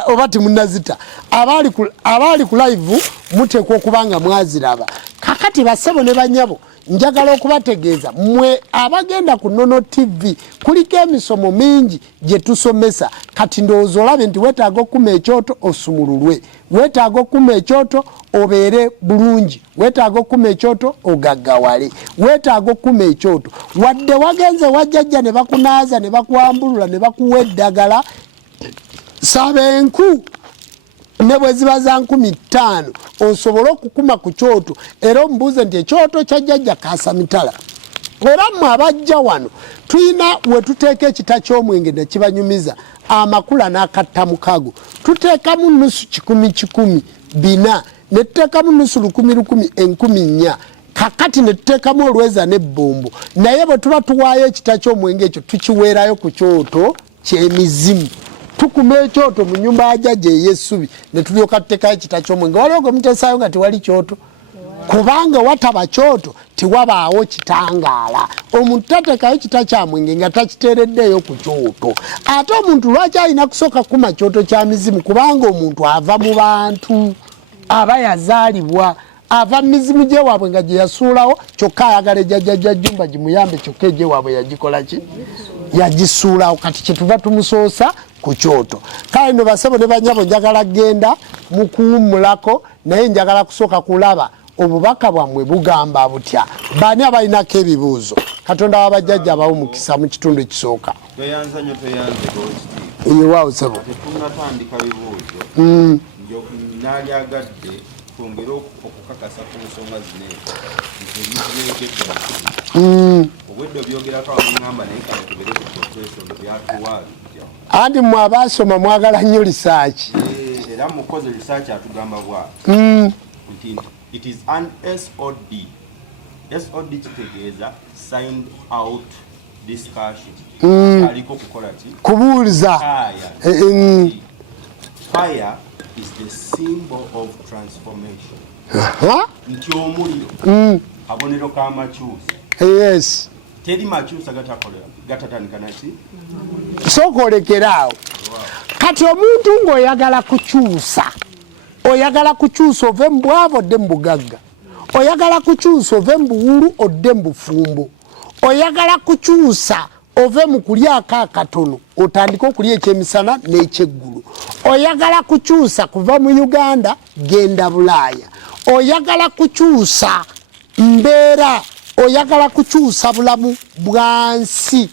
oba timunazita abaali ku live muteekwa okubanga mwaziraba kakati bassebo ne bannyabo njagala okubategeeza mmwe abagenda ku Nono TV kuliko emisomo mingi gye tusomesa kati ndowooza olabe nti weetaaga okukuma ekyoto osumululwe weetaaga okukuma ekyoto obeere bulungi weetaaga okukuma ekyoto ogaggawale weetaaga okukuma ekyoto wadde wagenze wajjajja ne bakunaaza ne bakwambulula ne bakuwa eddagala saba enku ne bwe ziba za 15 osobola okukuma ku kyoto era omubuuze nti ekyoto kya jjajja Kaasamitala era mmwe abajja wano tulina we tuteeka ekita ky'omwenge ne kibanyumiza amakula n'akatta mukago tuteekamu nusu 10 bina ne tuteekamu nusu 10 4 kakati ne tuteekamu olweza n'ebbombo naye bwe tuba tuwaayo ekita ky'omwenge ekyo tukiweerayo ku kyoto ky'emizimu tukuma ekyoto mu nyumba ya jjajja ey'essubi ne tulyoka tuteekayo ekita ky'omwenge waliwo gwe muteesaayo nga tewali kyoto kubanga wataba kyoto tiwabaawo kitangaala omuntu tateekayo kita kya mwenge nga takiteereddeeyo ku kyoto ate omuntu lwaki alina kusooka kukuma kyoto kya mizimu kubanga omuntu ava mu bantu aba yazaalibwa ava mizimu gyewaabwe nga gye yasuulawo kyokka ayagala ejjajjajjumba gimuyambe kyokka egyewaabwe yagikola ki yagisuulawo kati kyetuva tumusoosa ku kyoto kale no bassebo ne bannyabo njagala genda mu kuwummulako naye njagala kusooka kulaba obubaka bwammwe bugamba butya bani abalinako ebibuuzo Katonda wabajjajja abawe omukisa mu kitundu ekisooka yewaawo ssebo tunatandika bibuuzo nalyagadde twongere okukakasa ku nsonga zino obwedde obyogerako abamugamba naye kale tubere ku profession byatuwaabi andi mmwe abaasoma mwagala nnyo lisaaki era mukoze lisaaki atugamba bwati nti it is an SOD kitegeeza signed out discussion aliko kukola ki kubuuliza fire is the symbol of transformation nti omuliro kabonero k'amakyusa yes teri makyusa gatatandika naki sooka olekeraawo kati omuntu ng'oyagala kukyusa ove mu bwavo odde mu bugagga, oyagala kukyusa ove mu buwulu odde mu bufumbo, oyagala kukyusa ove mu kulyako akatono otandika okulya ekyemisana n'ekyeggulu, oyagala kukyusa kuva mu Uganda genda Bulaaya, oyagala kukyusa mbeera, oyagala kukyusa bulamu bwansi,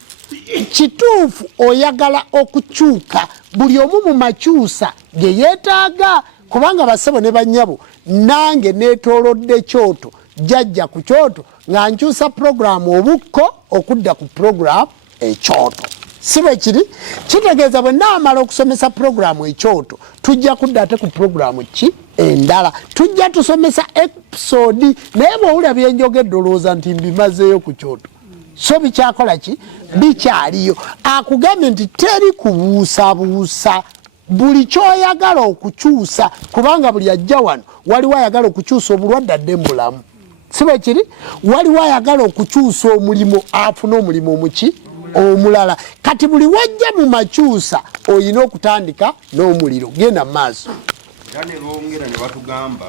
kituufu oyagala okukyuka, buli omu mu makyusa ge yeetaaga. Kubanga basebo ne banyabo nange neetoolodde kyoto jjajja ku kyoto nga nkyusa programu obukko okudda ku programu ekyoto, si bwe kiri? Kitegeeza bwe naamala okusomesa programu ekyoto tujja kudda ate ku programu ki endala, tujja tusomesa episode, naye bw'owulira bye njogedde olowooza nti mbimazeeyo ku kyoto, so bikyakola ki? Bikyaliyo. Akugambye nti teri kubuusabuusa, buli kyoyagala okukyusa, kubanga buli ajja wano waliwo ayagala okukyusa obulwadde adde mu bulamu, si bwe kiri? Waliwo ayagala okukyusa omulimu afune omulimu omuki omulala. Kati buli wajja mu makyusa oyina okutandika n'omuliro, genda mu maaso. Era ne bongera ne batugamba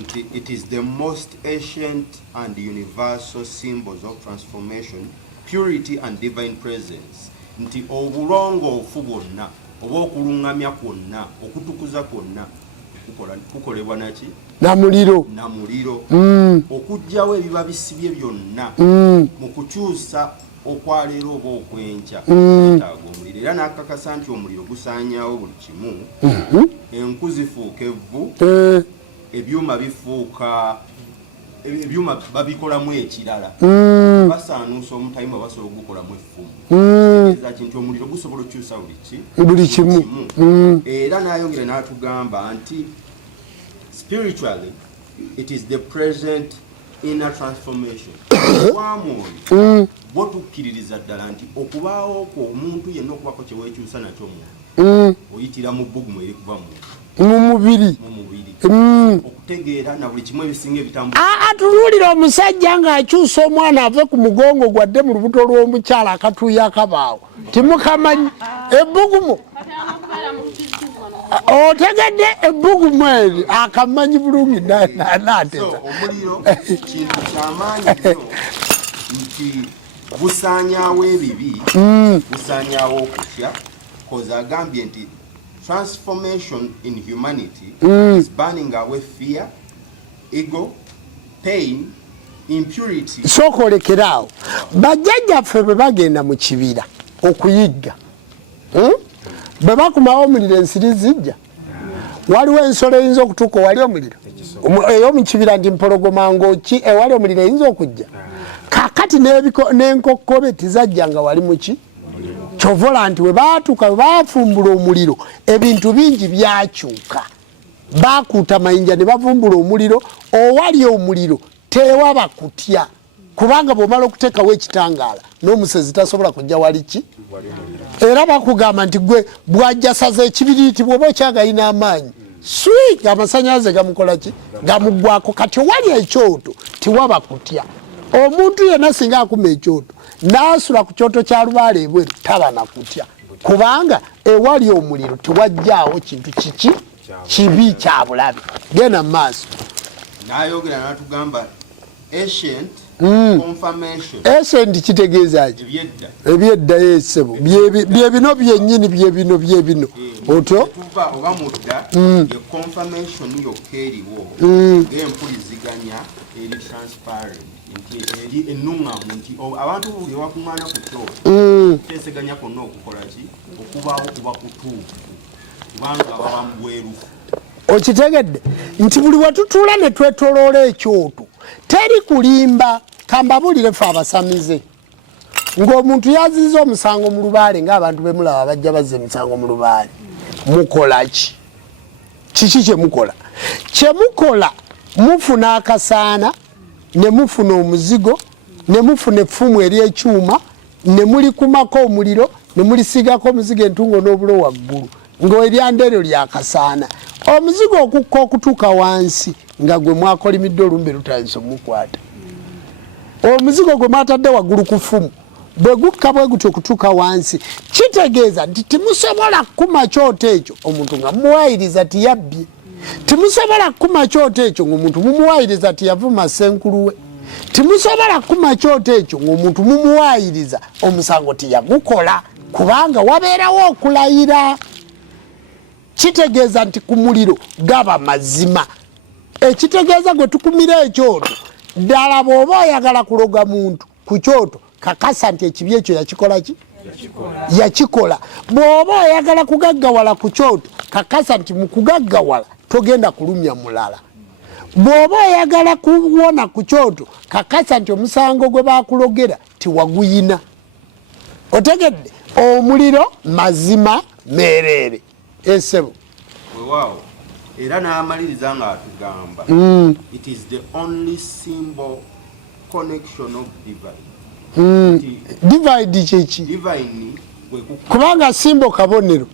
nti it is the most ancient and universal symbols of transformation, purity and divine presence. Nti obulongoofu bwonna oba okulungamya kwonna okutukuza kwonna kukolebwa naki? Namuliro. Okugjawo ebiba bisibye byonna mu kukyusa okwaleero oba okwenkya taaga omuliro. Era n'akakasa nti omuliro gusaanyaawo buli kimu, enku zifuuka evvu, ebyuma bifuuka, ebyuma babikolamu ekirala, basaanuusa omutayima basobola ogukolamu effumu. Eza kintu omuliro gusobola okukyusa buli kimu. Era n'ayongera n'atugamba nti spiritually it is the present inner transformation. Wamwoyo bwotukkiririza ddala nti okubaawo okwo omuntu yenna okubako kyeweekyusa nakyo muntu oyitira mu bbugumu eri kuva mu mubiri, okutegeera na buli kimu ebisinga ebitambula. Tunuulira omusajja ng'akyusa omwana ave ku mugongo gwadde mu lubuto lw'omukyala akatuuyo akabaawo, timukamanyi ebbugumu. Otegedde ebbugumu eri akamanyi bulungi naateza. Omuliro kintu kyamaanyi nnyo nti gusaanyaawo ebibi, gusaanyaawo okutya, koza agambye nti transformation in humanity is burning away fear, ego, pain, impurity. Sooka olekeraawo. Bajjajjaffe bwe bagenda mu kibira okuyigga, bwe bakumawo omuliro ensiri zijja, waliwo ensolo eyinza okutuuka ewali omuliro ey'omukibira nti mpologoma ng'oki ewali omuliro eyinza okujja. Kakati n'enkokkobe tizajja nga wali muki kyovola nti we baatuuka we baafumbula omuliro ebintu bingi byakyuka. Baakuuta mayinja ne bavumbula omuliro, owali omuliro tewaba kutya, kubanga bw'omala okuteekawo ekitangaala n'omusezi tasobola kujja wali ki. Era bakugamba nti gwe bw'ajjasaza ekibiriiti bw'oba okyagayina amaanyi swi amasanyalaze gamukola ki gamuggwako. Kati owali ekyoto tiwaba kutya. Omuntu yenna singa akuma ekyoto n'asula ku kyoto kya lubaale ebweru taba na kutya, kubanga ewali omuliro tewajjaawo kintu kiki kibi kya bulabe. Genda mu maaso. N'ayogera n'atugamba ancient confirmation. Ancient kitegeeza ki? Ebyedda yesebo bye bino byennyini bye bino otyo oba mudda ye confirmation yokka eriwo ng'empuliziganya eri transparent eri ennuŋŋamu nti abantu buli ewakuŋŋaana ku kyoto teeseganya konna okukola ki okubaawo kuba kutuufu kubanga baba mu bwerufu. Okitegedde nti buli wetutuula ne twetoloola ekyoto teri kulimba. Kambabulire fe abasamize ng'omuntu yaziza omusango mu lubaale ng'abantu bemulaba bajja bazza emisango mu lubaale, mukola ki? Kiki kyemukola? Kyemukola mufuna akasaana, ne mufuna omuzigo, ne mufuna effumu ery'ekyuma, ne mulikumako omuliro, ne mulisiigako omuzigo entungo n'obulo waggulu ng'eryanda eryo lyakasaana. Omuzigo okukka okutuuka wansi nga gwe mwakolimidde olumbe lutandise omukwata. Omuzigo gwe mwatadde waggulu ku ffumu bwe gukka bwe gutyo okutuuka wansi kitegeeza nti timusobola kkuma kyoto ekyo omuntu nga mumuwayiriza tiyabbye, timusobola kkuma kyoto ekyo ng'omuntu mumuwayiriza tiyavuma senkuluwe, timusobola kkuma kyoto ekyo ng'omuntu mumuwayiriza omusango tiyagukola, kubanga wabeerawo okulayira. Kitegeeza nti ku muliro gaba mazima. Ekitegeeza gwe tukumira ekyoto ddala bw'oba oyagala kuloga muntu ku kyoto kakasa nti ekibi ekyo yakikola ki? Yakikola. Bw'oba oyagala kugaggawala ku kyoto kakasa nti mu kugaggawala togenda kulumya mulala. Bw'oba oyagala kuwona ku kyoto kakasa nti omusango gwe baakulogera tiwaguyina. Otegedde? Omuliro mazima meereere. Esebo. Wow. Era n'amaliriza nga atugamba it is the only symbol connection of divine. Divide kyeki? Divine kubanga simbo kabonero.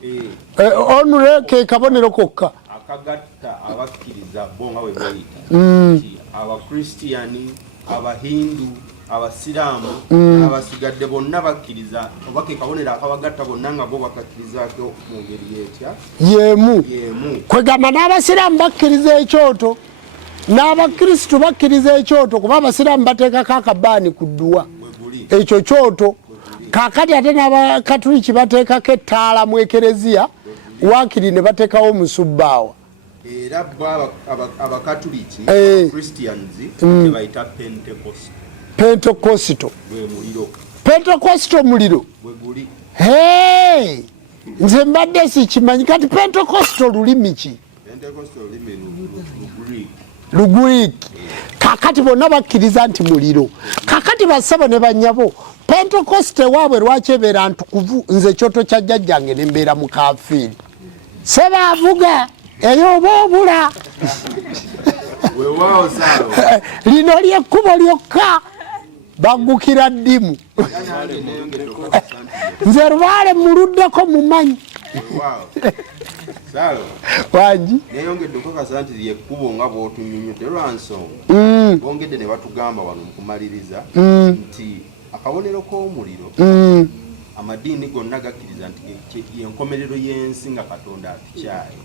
Onure ke kabonero kokka. Akagatta abakkiriza bo nga bwe bayita. Abakristiani, Abahindu, Abasiraamu, abasigadde bonna bakkiriza oba ke kabonero akabagatta bonna nga bo bakakkirizaako mu ngeri y'etya? Yemu. Kwegamba n'Abasiraamu bakkiriza ekyoto n'Abakristu bakkiriza ekyoto kuba Abasiraamu bateekako akabaani ku dduwa ekyo kyoto. Kaakati ate n'Abakatuliki bateekako ettaala mu ekereziya waakiri ne bateekawo omusubbaawa. Era Abakatuliki Christians bayita Pentecostal. Pentecostal muliro. Hey! Nze mbadde sikimanyi kati Pentecostal lulimi ki? Pentecostal lulimi Lugiriki. Kakati bonna bakkiriza nti muliro. Kakati bassebo ne bannyabo Pentecostal waabwe lwaki ebeera ntukuvu nze kyoto kya jjajjange ne mbeera mu kaafiiri. Seba avuga eyo oba obula. Lino lyekkubo lyokka baggukira ddimu. Nze Lubaale muluddeko mumanyi. Wangi neyongeddeko kasanti lyekkubo nga bw'otunyunyudde lwansonga bongedde ne batugamba wano mu kumaliriza nti akabonero k'omuliro amadiini gonna gakkiriza nti yenkomerero y'ensi nga Katonda atukyaye.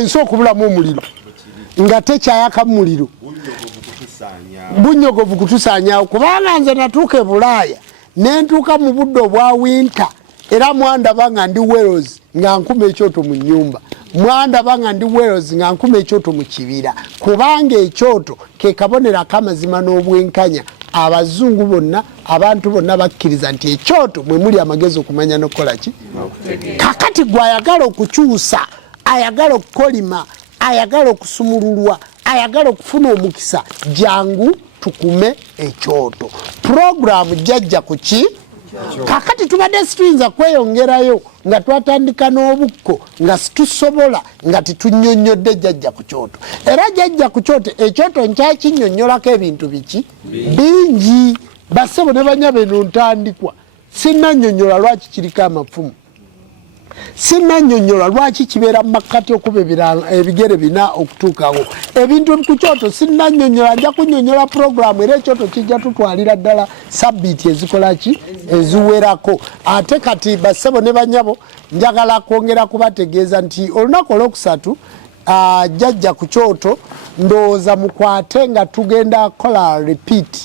Ensi okubulamu omuliro nga tekyayaka muliro bunyogovu kutusaanyaawo kubanga nze natuuka e Bulaaya ne ntuuka mu budde obwa winta era mwandaba nga ndi Wales nga nkuma ekyoto mu nnyumba, mwandaba nga ndi Wales nga nkuma ekyoto mu kibira kubanga ekyoto ke kabonero ak'amazima n'obwenkanya. Abazungu bonna abantu bonna bakkiriza nti ekyoto mwe muli amagezi okumanya n'okukola ki. Kakati gwe ayagala okukyusa, ayagala okukolima, ayagala okusumululwa, ayagala okufuna omukisa, jangu tukume ekyoto. Program jjajja ku ki? Kakati tubadde situyinza kweyongerayo nga twatandika n'obukko nga situsobola nga titunyonnyodde jjajja ku kyoto. Era jjajja ku kyoto ekyoto nkyakinnyonnyolako ebintu biki bingi. Bassebo ne banyabo eno ntandikwa sinnannyonnyola lwaki kiriko amafumu, sinnannyonnyola lwaki kibeera mu makkati okuba ebigere bina okutuukawo ebintu ku kyoto sinnannyonnyola. Nja kunnyonnyola puroguramu era ekyoto kijja tutwalira ddala sabbiiti ezikola ki eziwerako. Ate kati bassebo ne banyabo njagala kwongera kubategeeza nti olunaku olwokusatu jjajja ku kyoto ndowooza mukwate nga tugenda kola repeat,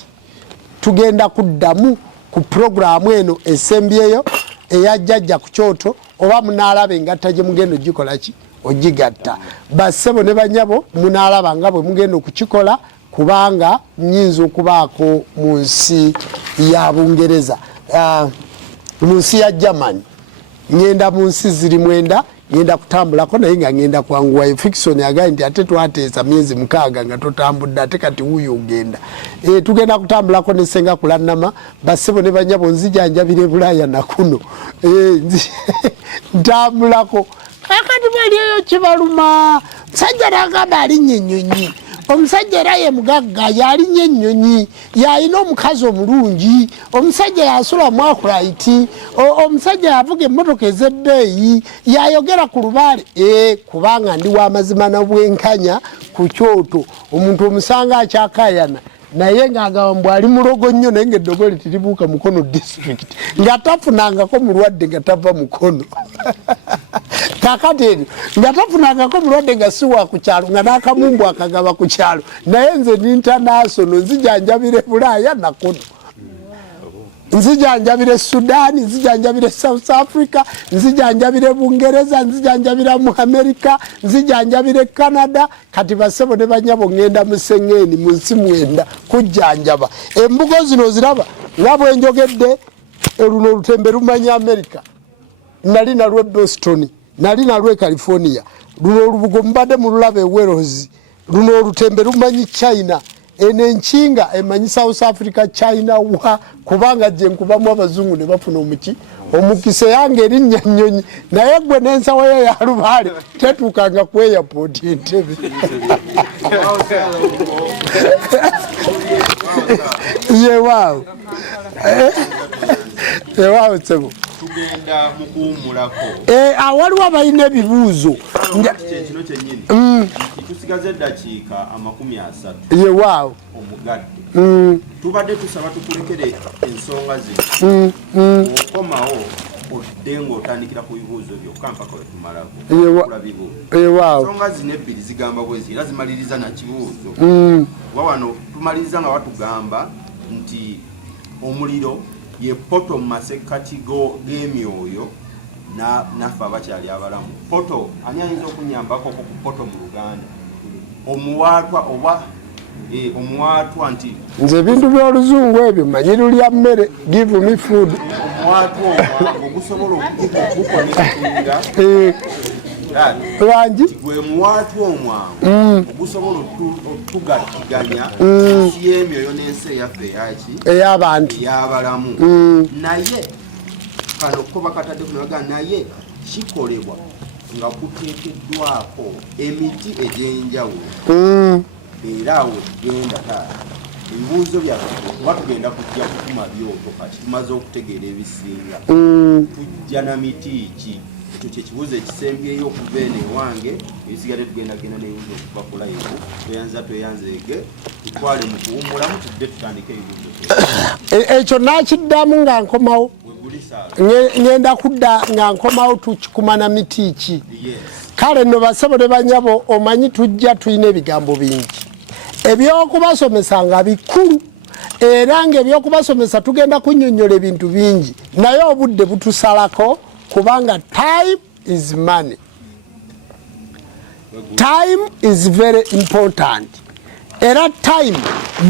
tugenda kuddamu ku puroguramu eno esembyeyo eya jjajja ku kyoto oba munaalaba engatta gye mugenda ogikola ki ogigatta. Bassebo ne banyabo munaalaba nga bwe mugenda okukikola kubanga nnyinza okubaako mu nsi ya Bungereza, mu nsi ya Germany, ngenda mu nsi ziri 9 ngenda kutambulako naye nga ngenda kwanguwayo. Fiction agaye nti ate twateesa myezi 6 nga totambudde ate kati wuuyo ogenda. Tugenda kutambulako ne Ssenga Kulannama. Bassebo ne banyabo nzijanjabira e Bulaaya nakuno ntambulako. Kakati bali eyo kibaluma. Musajja n'agamba alinnye ennyonyi. Omusajja era ye mugagga yalinnye ennyonyi, yalina omukazi omulungi, omusajja yasula mwakulaiti, omusajja yavuga emmotoka ez'ebbeeyi, yayogera ku Lubaale. Kubanga ndi w'amazima n'obwenkanya ku kyoto. Omuntu omusanga akyakayana naye ng'agamba mbu ali mulogo nnyo naye ng'eddogo litiribuuka Mukono district nga tafunangako mulwadde nga tava Mukono kakati eryo nga tafunangako mulwadde nga si wa ku kyalo nga n'akamumbu akagaba ku kyalo naye nze ni international nzijanjabire Bulaaya nakono nzijanjabire Sudan, nzijanjabire South Africa, nzijanjabire Bungereza, nzijanjabire mu America, nzijanjabire Canada. Kati basebo ne banyabo ngenda musengeni mu nsi mwenda kujjanjaba. Embugo zino ziraba ngabwe njogedde luno lutembe lumanya America. Nali nalwe Boston, nali nalwe California. Luno lubugo mbadde mu lulabe Wales. Luno lutembe lumanyi China. Enenchinga emanyi South Africa, China wa kubanga je nkubamu abazungu ne bafuna omukise yange erinnya Nnyonyi naye gwe n'ensawo ya Lubaale tetuukanga ku airport Entebbe. Yewaawo yewaawo sebo tugenda mu kuwummulako waliwo abalina ebibuuzo kino kyennyini tusigaze eddakiika 30 yewaawo omugadde tubadde tusaba tukulekere ensonga zino okomawo odde ng'otandikira ku bibuuzo byokka mpaka wetumalako bibuuzo ensonga zino ebbiri zigamba bwezi era zimaliriza na kibuuzo wa wano tumaliriza nga batugamba nti omuliro ye poto mu masekkati g'emyoyo naffe abakyali abalamu poto ani ayinza okunyambako ku poto mu Luganda omuwaatwa oba omuwaatwa nti nze ebintu by'oluzungu ebyo manyi lulya mmere give me food omuwaatwa omwangu ogusobola okugukonekitinga lwangi gwe muwaatwa omwangu ogusobola otugatiganya ensi y'emyoyo n'ensi eyaffe eyaki ey'abantu ey'abalamu naye kano ko bakatadde kunaga naye kikolebwa nga kuteekeddwako emiti egy'enjawulo era awo genda taata ebibuuzo byaffe kuba tugenda kujja kutuma byoto kati tumaze okutegeera ebisinga tujja na miti ki ekyo kyekibuuzo ekisembyeyo okuva eno ewange ebisigadde tugendagenda nebibuuzo okuva ku live tweyanzeege tutwale mu kuwummulamu tudde tutandike ebibuuzo ekyo nakiddamu nga nkomawo ngenda kudda nga nkomawo tukikumana miti ki kale nno basebo ne banyabo omanyi tujja tulina ebigambo bingi ebyokubasomesa nga bikulu era ng'ebyokubasomesa tugenda kunnyonnyola ebintu bingi naye obudde butusalako kubanga time is money. Time is very important. Era time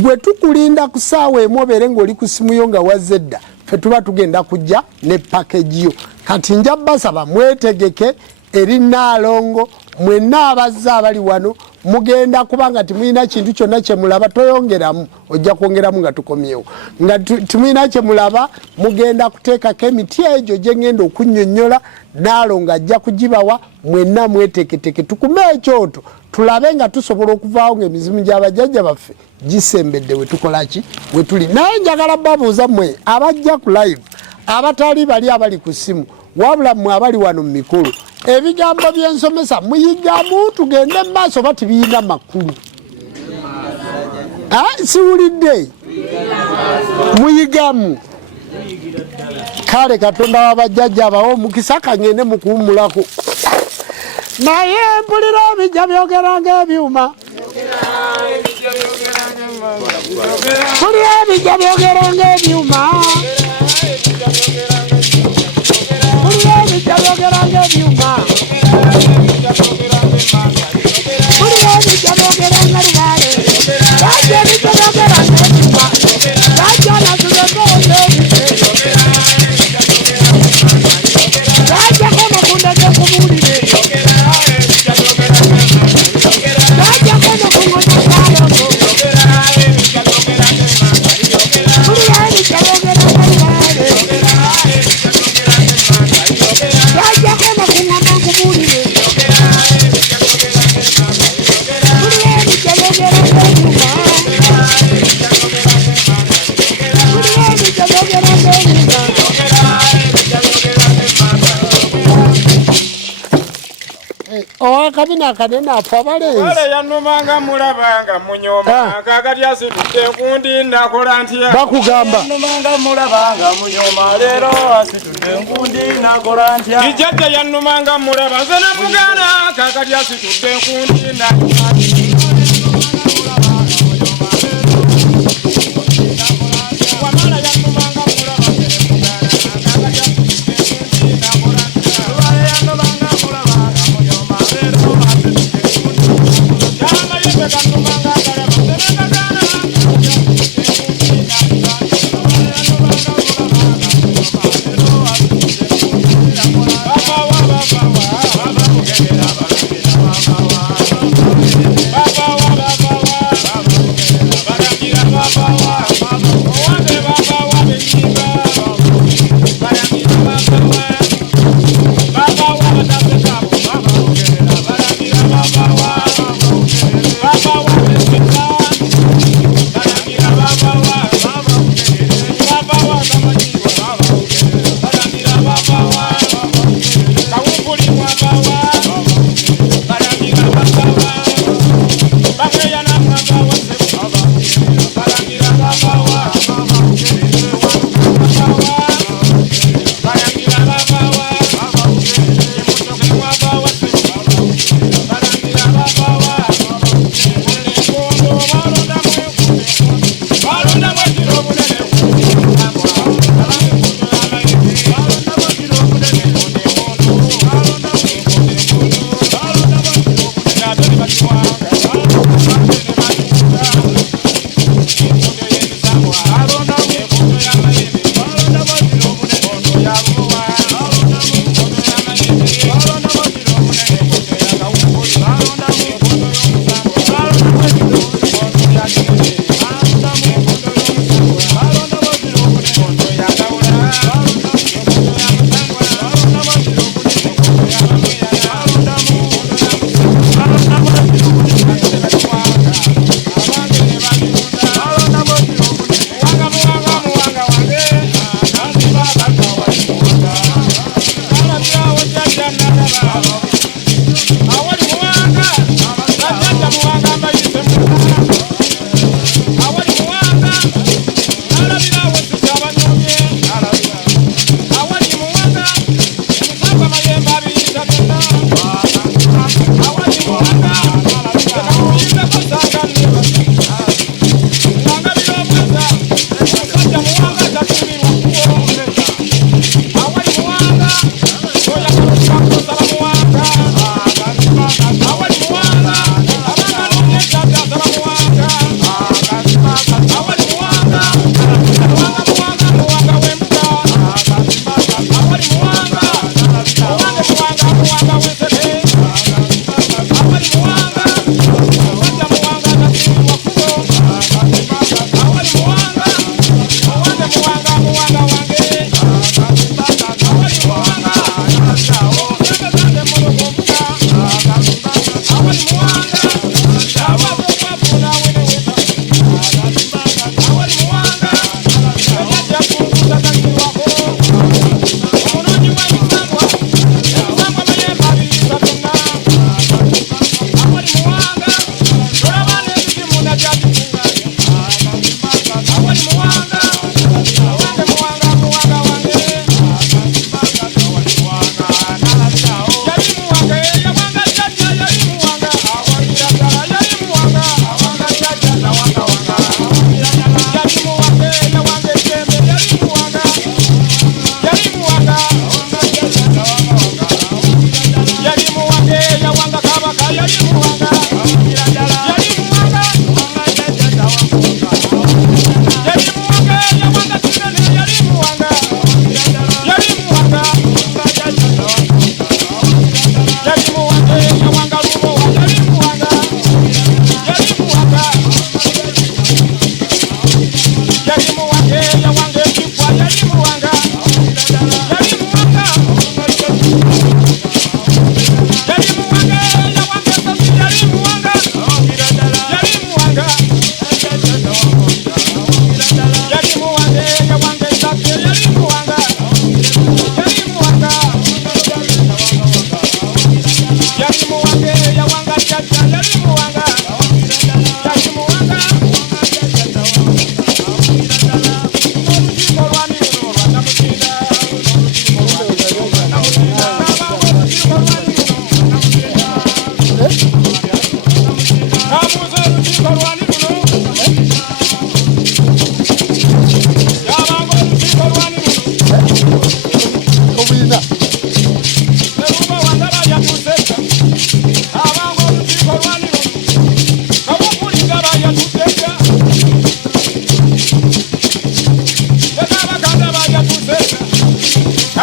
bwe tukulinda ku ssaawa emu obeere ng'oli ku simu yo nga wazedda ffe tuba tugenda kujja ne package yo kati nja basaba mwetegeke eri Naalongo mwenna abazze abali wano mugenda kubanga timulina kintu kyonna kye mulaba toyongeramu ojja kwongeramu nga tukomyewo nga timulina kye mulaba mugenda kuteekako emiti egyo gye ngenda okunnyonnyola Naalongo ajja kugibawa mwenna mweteketeke tukume ekyoto tulabe nga tusobola okuvaawo ng'emizimu gy'abajjajja baffe gisembedde we tukolaki we tuli naye njagala babuuza mmwe abajja ku live abatali bali abali ku ssimu wabula mmwe abali wano mu mikulu ebigambo by'ensomesa muyigamu tugende mu maaso oba tibiina makulu siwulidde muyigamu kale Katonda w'abajjajja abawe omukisa kangende mu kuwummulako naye mpulira ebijja byogera ng'ebyuma mpulira ebijja byogera ng'ebyuma mpulira ebijja byogera ng'ebyuma mpulira ebijja byogera nga Lubaale bajja ebijja byogera ng'ebyuma bajja natulembooza bajja kono kundege kubuulire bajja kono kungonya Naalongo mpulira ebijja byogera owakabina akanene afa balenzi wale yanumanga mulabanga munyoma kakati asitudde nkundi nakola ntya bakugamba yanumanga mulabanga munyoma leero asitudde nkundi nakola ntya ijjajja yanumanga mulaba nze namugana kakati asitudde nkundi nakola